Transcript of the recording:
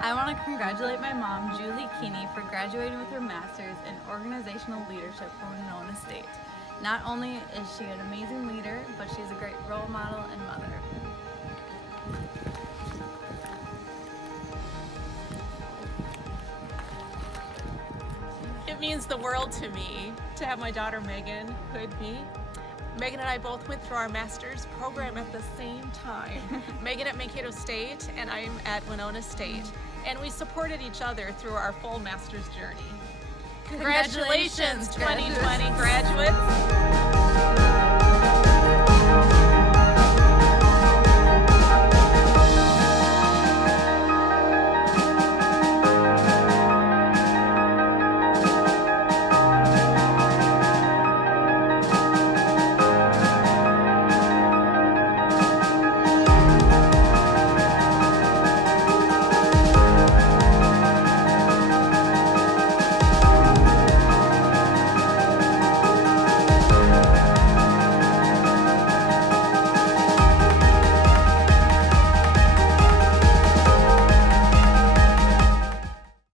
I want to congratulate my mom, Julie Kiehne, for graduating with her master's in organizational leadership from Winona State. Not only is she an amazing leader, but she is a great role model and mother. It means the world to me to have my daughter Megan with me. Megan and I both went through our master's program at the same time. Megan at Mankato State and I'm at Winona State. And we supported each other through our full master's journey. Congratulations, 2020 graduates.